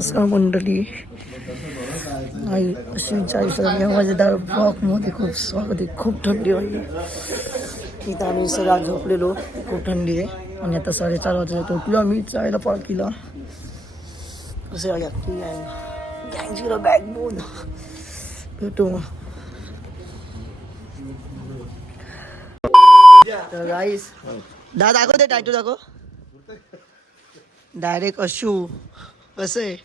नमस्कार मंडळी. आई अश्विनच्या आयुष्यात मजेदार ब्लॉगमध्ये खूप स्वागत आहे. खूप थंडी वाटली इथं. आम्ही सगळा झोपलेलो, खूप थंडी आहे. आणि आता 4:30 वाजता उठलो आम्ही चायला पार्कीला. कसं गँगजीला बॅकबोन भेटू मग. तर गाईस दाखव ते टायटू दाखव. डायरेक्ट अशू कसं आहे.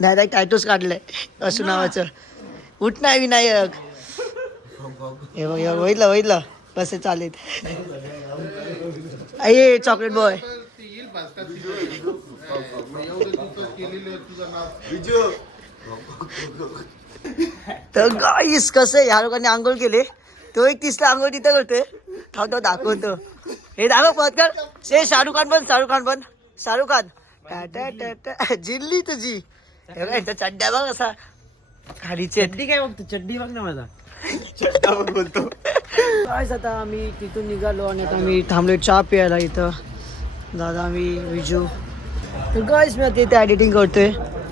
डायरेक्ट टायटूच काढलंय अशू नावाचं. उठ नाही विनायक. हे बघ वहिलं कसं चालेल. अये चॉकलेट बॉय. तर गाईस कसं आहे, ह्या लोकांनी आंघोळ केले. तो एक 30ला आंघोळ तिथं करतोय. तो दाखवतो. हे दाखव पत्कर. शाहरुख खान पण शाहरुख खान जिल्ली तुझी. चड्ड्या बघ असा खाली. चड्डी काय बघतो. चड्डी बघ ना माझा. चड्डा बघ बोलतो. काय आता आम्ही तिथून निघालो आणि आता आम्ही थांबलो चहा प्यायला इथं. दादा आम्ही विजू. तर गाईस मी आता इथे एडिटिंग करतोय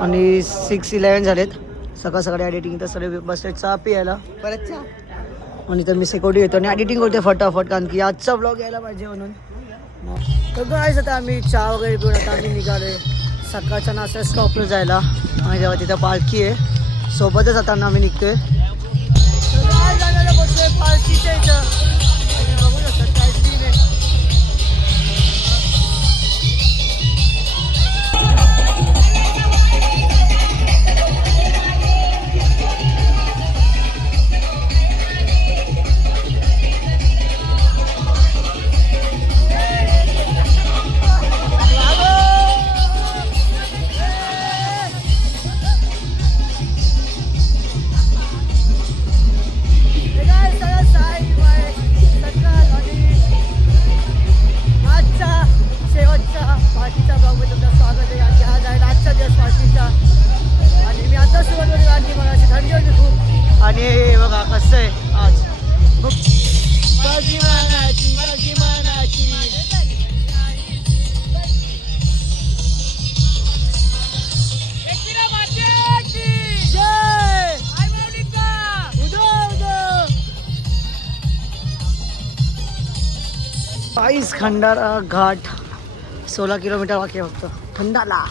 आणि 6:11 झालेत. सकाळी एडिटिंग तर सगळे बसले चहा प्यायला. परत चहा आणि तर मी सिक्युरिटी येतो आणि एडिटिंग करते फटाफट, कारण की आजचा ब्लॉग यायला पाहिजे म्हणून. तर गाईस आता आम्ही चहा वगैरे पिऊन आता आम्ही निघालोय सकाळच्या नाश्ता स्टॉपला जायला. आणि तेव्हा तिथं पालखी आहे, सोबतच आता आम्ही निघतोय. पालखीच्या इथं बघू शकतात काय सीन आहे. आणि बघा कसं आहे आज. पाईस खंडाळा घाट 16 किलोमीटर बाकी आहे फक्त खंडाला.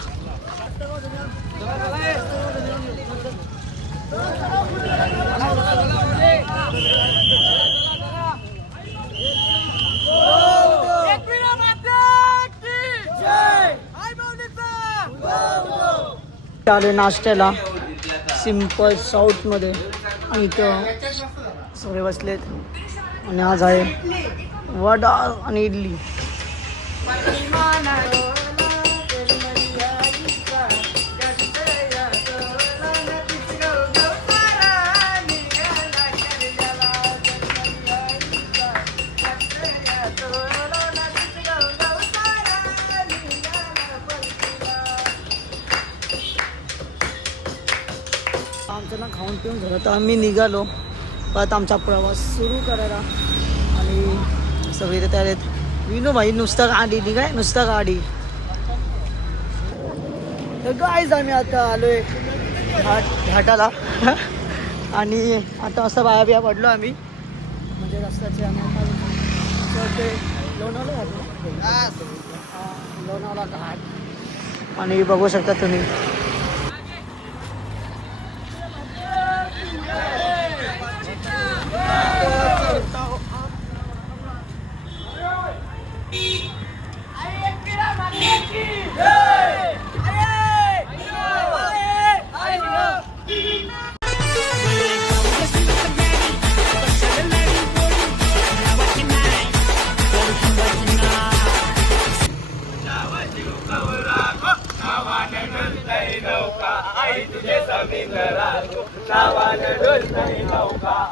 आले नाश्त्याला सिम्पल साऊथ मध्ये आणि इथं सगळे बसलेत. आणि आज आहे वडा आणि इडली. आमचं ना खाऊन पिऊन झालं तर आम्ही निघालो परत आमचा प्रवास सुरू करायला. आणि सगळे इथे तयार आहेत. विनू भाई नुसतं गाडी निघाय, नुसतं गाडी. तर गाईज आम्ही आता आलोय घाटाला. आणि आता असं बाया पडलो आम्ही म्हणजे रस्त्याचे. आम्ही लोणावळा घाट. आणि बघू शकता तुम्ही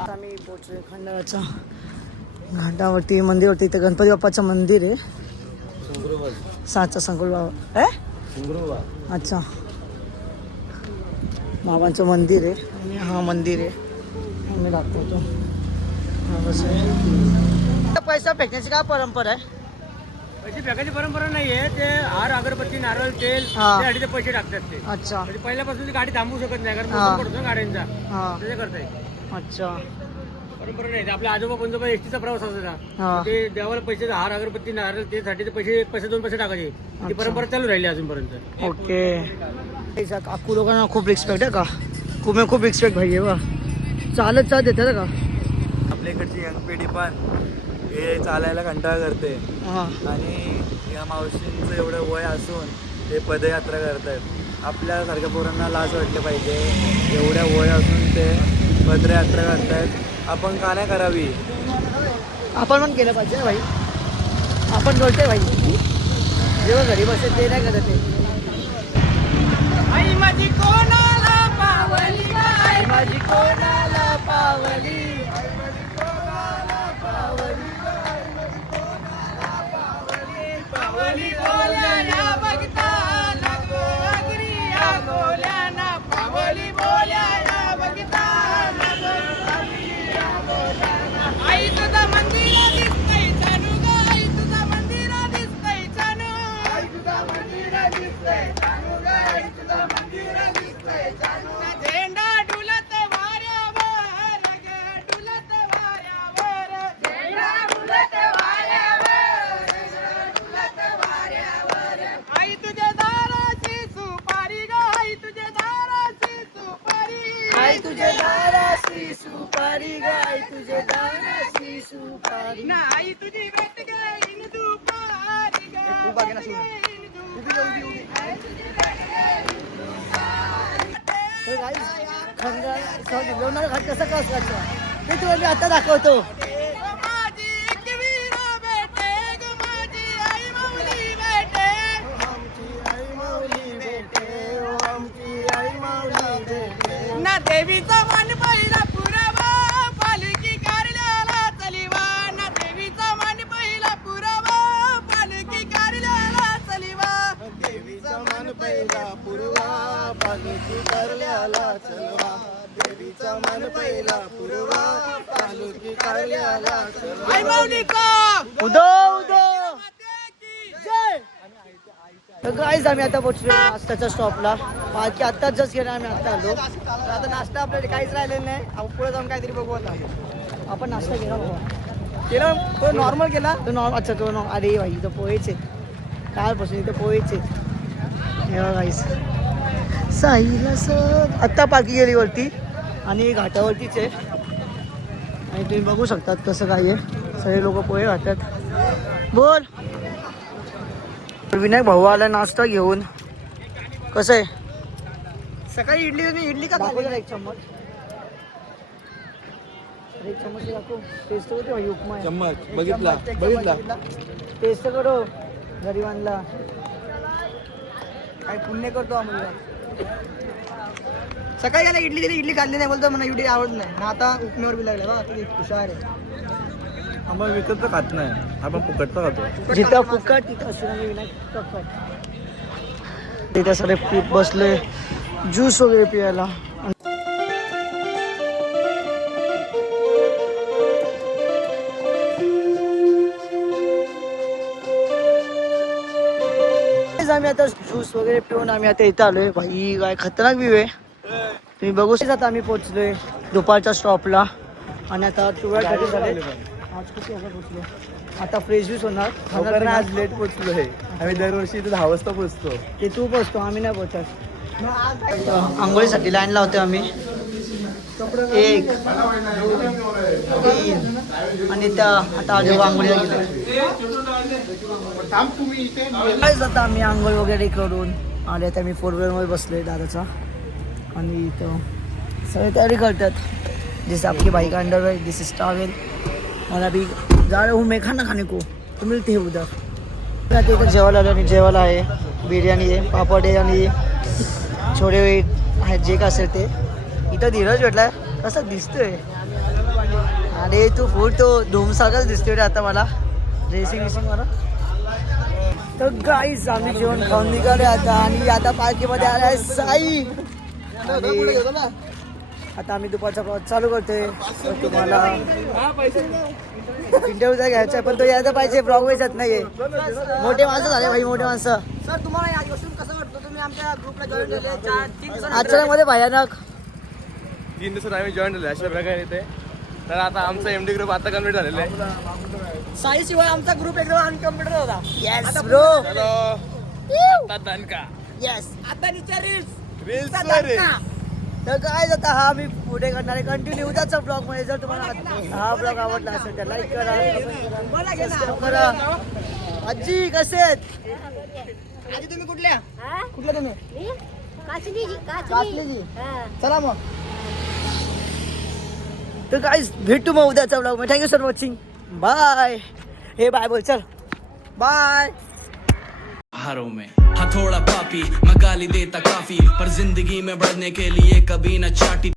आम्ही पोहोचलोय खंडाळाच्या घाटावरती. मंदिरवरती इथं गणपती बाप्पाचं मंदिर आहे. साचा संकुल बाबा अच्छा बाबांचं मंदिर आहे. आणि हा मंदिर आहे. मी दाखवतो. हा बस आहे. पैसा फेकण्याची काय परंपरा आहे. पैसे फेकायची परंपरा नाहीये. ते हार अगरबत्ती नारळ तेल हा. त्यासाठी ते पैसे टाकतात ते. अच्छा म्हणजे पहिल्यापासून ती गाडी थांबवू शकत नाही कारण हा. मोठा पडतो ना गाड्यांचा. हा त्याच्या करता येईल. अच्छा परंपरा नाही. ते आपल्या आजोबा पंजोबा एसटीचा प्रवास हा. असायचा. ते देवाला पैसे हार अगरबत्ती नारळ ते साठी ते पैसे पैसे 2 पैसे टाकायचे. ती परंपरा चालू राहिली अजूनपर्यंत. ओके काकू लोकांना खूप रिस्पेक्ट आहे का खूप रिस्पेक्ट पाहिजे बा चालत देतात का आपल्या इकडची यंग पिढी पण हे चालायला कंटाळा करते हा आणि या मावशींचं एवढं वय असून ते पदयात्रा करतात. आपल्यासारख्या पोरांना लाज वाटली पाहिजे. एवढ्या वय असून ते पदयात्रा करतात. आपण का नाही करावी? आपण पण केलं पाहिजे भाई आपण करतोय भाई जेव्हा घरी बसत ते नाही करत ते आई माझी कोणाला पावली आई माझी कोणाला पावली पावली बोल्या बघता नको अग्रिया गोल्याना पावली बोल्या बघता आई तुझा मंदिर दिसतंय चानू ग आई तुझा मंदिर दिसतंय चानू आई तुझा मंदिर दिसतंय चानू ग आई तुझा मंदिर दिसतंय चानू झेंडा डुलत वाऱ्यावर ग डुलत वाऱ्यावर झेंडा डुलत वाऱ्यावर डुलत वाऱ्यावर आई तुझ्या दाराची सुपारी ग आई तुझ्या दाराची सुपारी आई तुझे दाराची सुपारी गाय तुझे दाराची सुपारी ना आई तुझी भेट घेईन दुपारी ग भेट घेईन दुपारी. तर गाईस लोणार घाट कसा का असला ते तुला मी आता दाखवतो माझी एकवीर भेटे ग माझी आई माऊली भेटे ना देवीचा मान पहिला पुरावा पालखी कार्याला चलिवा ना देवीचा मान पहिला पुरावा पालखी कार्याला चलिवा देवीचा मान पहिला पूर्वा पालखी कार्याला चलवा. देवीचा मान पहिला पूर्वा पालखी कार्याला चलवा. आई माऊलीचा उदो जय तर गाईज आम्ही आता पोहोचलो नाश्त्याच्या स्टॉपला बाकी आत्ताच जस्ट गेला आम्ही आता आलो तर आता नाश्ता आपल्याकडे काहीच राहिलेलं नाही आपण पुढे जाऊन काहीतरी बघू आता आपण नाश्ता केला बाबा केला तो नॉर्मल केला तो नॉर्मल अच्छा तो अरे भाई इथं पोहेच आहेत कालपासून इथं पोहेच आहेत हे गाईज साईला सर आत्ता पालखी गेली वरती आणि घाटावरतीच आहे आणि तुम्ही बघू शकतात कसं काय आहे सगळे लोक पोहे घालतात बोल विनायक भाऊ आला नाश्ता घेऊन कसं आहे सकाळी इडली का खाल्ली एक चम्मच एक चम्मच दाखव टेस्ट होते भाई उपमा आहे. चम्मच बघितला टेस्ट करो गरिबांना काय पुण्य करतो आम्हाला सकाळी याला इडली दिली इडली खाल्ली नाही बोलतो मला इडली आवडत नाही ना आता उपम्यावर बी लागले बा किती हुशार आहे आपण विकतचं खात नाही आपण फुकटचं खातो. जिथं फुकट तिथं शिवाजी विनायक फुकट तिथे सगळे पीत बसले ज्यूस वगैरे पियायला आम्ही आता ज्यूस वगैरे पिऊन आम्ही आता इथं आलोय भाई काय खतरनाक व्ह्यू आहे तुम्ही बघू शकता आता आम्ही पोहोचलोय दुपारच्या स्टॉपला आणि आता टुवेळ घरी झाले आज किती वाजता पोहोचलो आता फ्रेश ज्यूस होणार आज लेट पोचलो आहे. आम्ही दरवर्षी इथे 10 वाजता पोचतो. ते तू पोचतो आम्ही नाही पोचत आंघोळीसाठी लाईन लावतो आम्ही 1 3 आणि त्या आता आजोबा आंघोळीला गेलो आता आम्ही आंघोळ वगैरे करून आले आता मी 4 व्हीलरमध्ये बसलोय दादाचा आणि इथं सगळे तयारी करतात जैसे आपकी भाई का अंडर है दिस इज टॉवेल और अभी जा रहे हूँ मैं खाना खाने को तो मिलते हैं उधर आता इथं जेवायला आलो आणि जेवायला आहे बिर्याणी आहे पापड आहे आणि छोडे आहेत जे काय असेल ते इथं धीरज भेटला कसं दिसतोय अरे तू फूड तो धूमसारखाच दिसतोय रे आता मला ड्रेसिंग विसिंग मला तर गाईज आम्ही जेवण खाऊन निघाले आता आणि आता पार्टीमध्ये आला आहे साई आता आम्ही दुपारचा प्रवास चालू करतोय. तर तुम्हाला इंटरव्ह्यू घ्यायचा आहे, पण तो यायला पाहिजे. ब्लॉग वाईज येत नाहीये. मोठे माणसं झाले भाई, मोठे माणसं. सर तुम्हाला या गोष्टी कसं वाटतं? तुम्ही आमच्या ग्रुपला जॉईन केले 3 दिवस अचानकमध्ये भयानक. 3 दिवसात आम्ही जॉईन झालो अशा प्रकारे इथे. तर आता आमचा एमडी ग्रुप आता कम्प्लीट झालेला आहे. साई शिवाय आमचा ग्रुप एकदम अनकम्प्लीट होता. Yes bro. आता दणका येस. आता निच्या रील्स रील्स तर काय जाता हा मी पुढे करणार आहे कंटिन्यू उद्याचा ब्लॉग मध्ये. जर तुम्हाला हा ब्लॉग आवडला असेल तर लाईक करा, सबस्क्राईब करा. आजी कसे आहेत? आधी तुम्ही कुठल्या कुठल्या तुम्ही? काचली चला मग. तर काय भेटू मग उद्याचा ब्लॉग मध्ये. Thank you for watching. बाय. हे बाय बोल चल. बाय. हारों में हाँ थोड़ा पापी मैं गाली देता काफी पर जिंदगी में बढ़ने के लिए कभी न चाटी